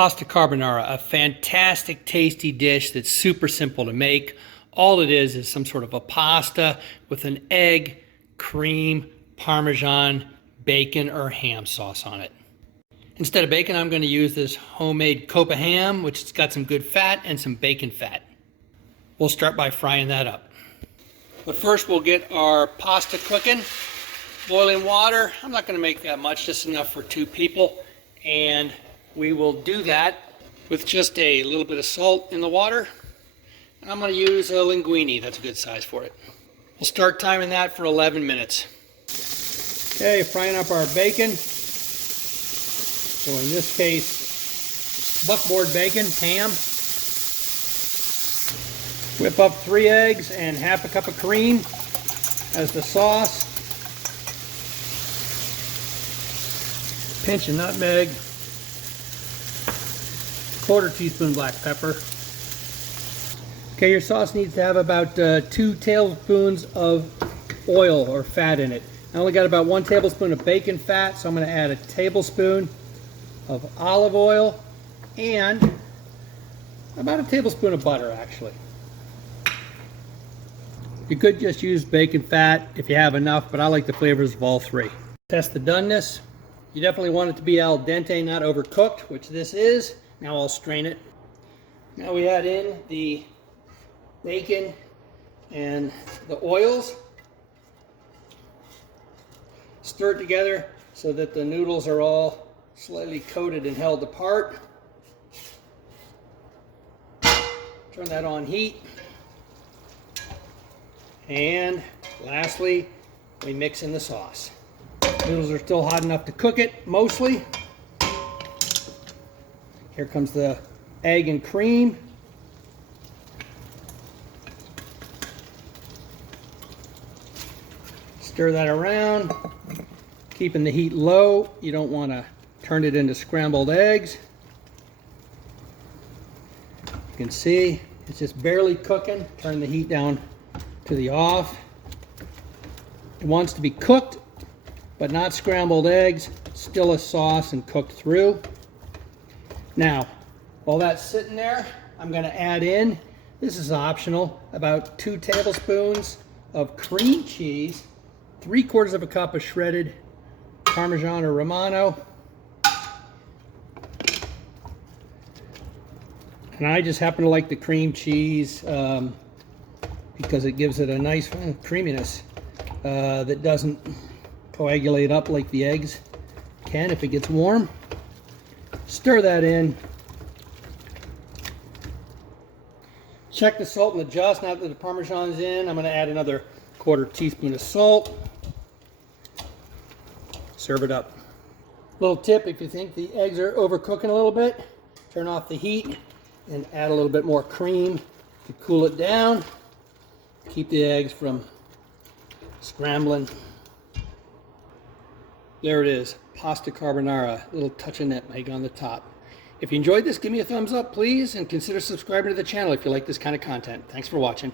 Pasta carbonara, a fantastic, tasty dish that's super simple to make. All it is some sort of a pasta with an egg, cream, parmesan, bacon, or ham sauce on it. Instead of bacon, I'm going to use this homemade Copa ham, which has got some good fat and some bacon fat. We'll start by frying that up. But first we'll get our pasta cooking. Boiling water, I'm not going to make that much, just enough for 2 people. And we will do that with just a little bit of salt in the water. And I'm going to use a linguini, that's a good size for it. We'll start timing that for 11 minutes. Okay, frying up our bacon. So in this case, buckboard bacon, ham. Whip up 3 eggs and half a cup of cream as the sauce. Pinch of nutmeg. 1/4 teaspoon black pepper. Okay, your sauce needs to have about 2 tablespoons of oil or fat in it. I only got about 1 tablespoon of bacon fat, so I'm going to add a tablespoon of olive oil and about a tablespoon of butter, actually. You could just use bacon fat if you have enough, but I like the flavors of all 3. Test the doneness. You definitely want it to be al dente, not overcooked, which this is. Now I'll strain it. Now we add in the bacon and the oils. Stir it together so that the noodles are all slightly coated and held apart. Turn that on heat. And lastly, we mix in the sauce. Noodles are still hot enough to cook it, mostly. Here comes the egg and cream. Stir that around, keeping the heat low. You don't want to turn it into scrambled eggs. You can see it's just barely cooking. Turn the heat down to the off. It wants to be cooked, but not scrambled eggs. Still a sauce and cooked through. Now, while that's sitting there, I'm going to add in, this is optional, about 2 tablespoons of cream cheese, 3/4 of a cup of shredded Parmesan or Romano. And I just happen to like the cream cheese because it gives it a nice creaminess that doesn't coagulate up like the eggs can if it gets warm. Stir that in. Check the salt and adjust. Now that the Parmesan's in, I'm going to add another 1/4 teaspoon of salt. Serve it up. Little tip, if you think the eggs are overcooking a little bit, turn off the heat and add a little bit more cream to cool it down. Keep the eggs from scrambling. There it is, pasta carbonara, a little touch of nutmeg on the top. If you enjoyed this, give me a thumbs up, please, and consider subscribing to the channel if you like this kind of content. Thanks for watching.